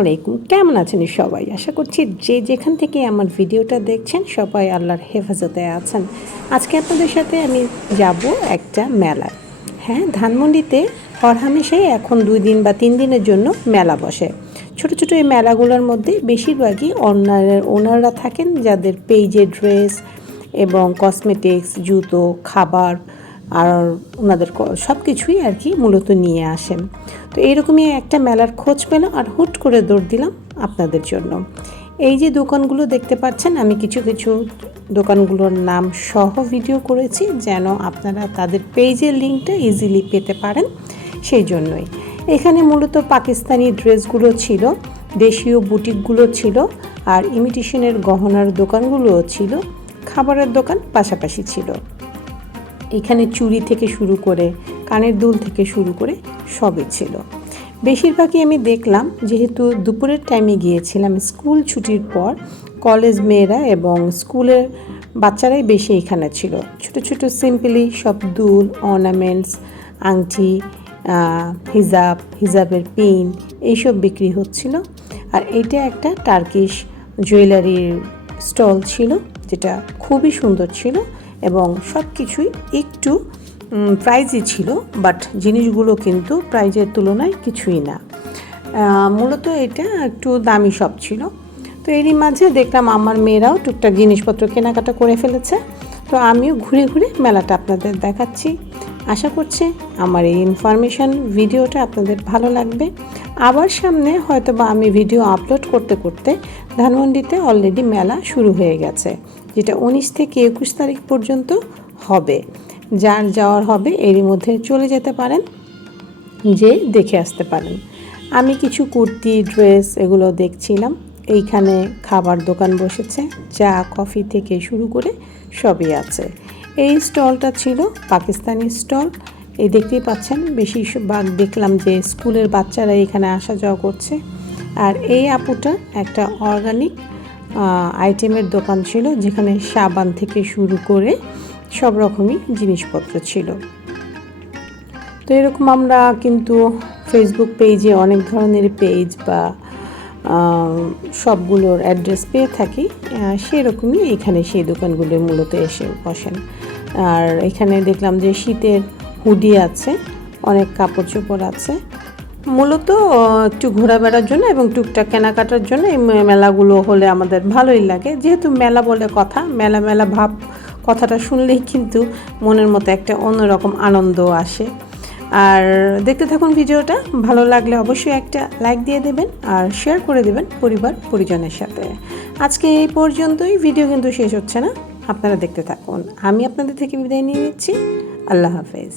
আলাইকুম, কেমন আছেন সবাই? আশা করছি যে যেখান থেকে আমার ভিডিওটা দেখছেন সবাই আল্লাহর হেফাজতে আছেন। আজকে আপনাদের সাথে আমি যাব একটা মেলায়। হ্যাঁ, ধানমন্ডিতে হরহামেশাই এখন 2 দিন বা 3 দিনের জন্য মেলা বসে। ছোট ছোট এই মেলাগুলোর মধ্যে বেশিরভাগই ওনাররা থাকেন যাদের পেজে ড্রেস এবং কসমেটিক্স, জুতো, খাবার আর ওনাদের সব কিছুই আর কি মূলত নিয়ে আসেন। তো এইরকমই একটা মেলার খোঁজ পেলাম আর হুট করে দৌড় দিলাম আপনাদের জন্য। এই যে দোকানগুলো দেখতে পাচ্ছেন, আমি কিছু কিছু দোকানগুলোর নাম সহ ভিডিও করেছি যেন আপনারা তাদের পেজের লিঙ্কটা ইজিলি পেতে পারেন, সেই জন্যই। এখানে মূলত পাকিস্তানি ড্রেসগুলো ছিল, দেশীয় বুটিকগুলো ছিল, আর ইমিটেশনের গহনার দোকানগুলোও ছিল, খাবারের দোকান পাশাপাশি ছিল। এখানে চুড়ি থেকে শুরু করে কানের দুল থেকে শুরু করে সবই ছিল। বেশিরভাগই আমি দেখলাম, যেহেতু দুপুরের টাইমে গিয়েছিলাম, স্কুল ছুটির পর কলেজ মেয়েরা এবং স্কুলের বাচ্চারাই বেশি এখানে ছিল। ছোট ছোট সিম্পলি সব দুল, অর্নামেন্টস, আংটি, হিজাবের পিন এইসব বিক্রি হচ্ছিল। আর এটা একটা টার্কিশ জুয়েলারির স্টল ছিল, যেটা খুবই সুন্দর ছিল এবং সব কিছুই একটু প্রাইজই ছিল, বাট জিনিসগুলো কিন্তু প্রাইজের তুলনায় কিছুই না। মূলত এটা একটু দামি সব ছিল। তো এরই মাঝে দেখলাম আমার মেয়েরাও টুকটাক জিনিসপত্র কেনাকাটা করে ফেলেছে। তো আমিও ঘুরে ঘুরে মেলাটা আপনাদের দেখাচ্ছি। আশা করছি আমার এই ইনফরমেশন ভিডিওটা আপনাদের ভালো লাগবে। আবার সামনে হয়তো বা আমি ভিডিও আপলোড করতে করতে ধানমন্ডিতে অলরেডি মেলা শুরু হয়ে গেছে, যেটা 19 থেকে 21 তারিখ পর্যন্ত হবে। যার যাওয়ার হবে এরই মধ্যে চলে যেতে পারেন, যে দেখে আসতে পারেন। আমি কিছু কুর্তি, ড্রেস এগুলো দেখছিলাম। এইখানে খাবার দোকান বসেছে, চা কফি থেকে শুরু করে সবই আছে। এই স্টলটা ছিল পাকিস্তানি স্টল। এই দেখতেই পাচ্ছেন, বেশিরভাগ দেখলাম যে স্কুলের বাচ্চারা এখানে আসা যাওয়া করছে। আর এই আপুটা একটা অর্গানিক আইটেমের দোকান ছিল, যেখানে সাবান থেকে শুরু করে সব রকমই জিনিসপত্র ছিল। তো এরকম আমরা কিন্তু ফেসবুক পেজে অনেক ধরনের পেজ বা সবগুলোর অ্যাড্রেস পেয়ে থাকি, সেরকমই এখানে সেই দোকানগুলো মূলত এসে বসেন। আর এখানে দেখলাম যে শীতের হুডি আছে, অনেক কাপড় চোপড় আছে। মূলত একটু ঘোরাবেড়ার জন্য এবং টুকটাক কেনাকাটার জন্য এই মেলাগুলো হলে আমাদের ভালোই লাগে। যেহেতু মেলা বলে কথা, মেলা মেলা ভাব কথাটা শুনলেই কিন্তু মনের মতো একটা অন্যরকম আনন্দ আসে। আর দেখতে থাকুন ভিডিওটা, ভালো লাগলে অবশ্যই একটা লাইক দিয়ে দেবেন আর শেয়ার করে দেবেন পরিবার পরিজনের সাথে। আজকে এই পর্যন্তই, ভিডিও কিন্তু শেষ হচ্ছে না, আপনারা দেখতে থাকুন। আমি আপনাদের থেকে বিদায় নিয়ে নিচ্ছি। আল্লাহ হাফেজ।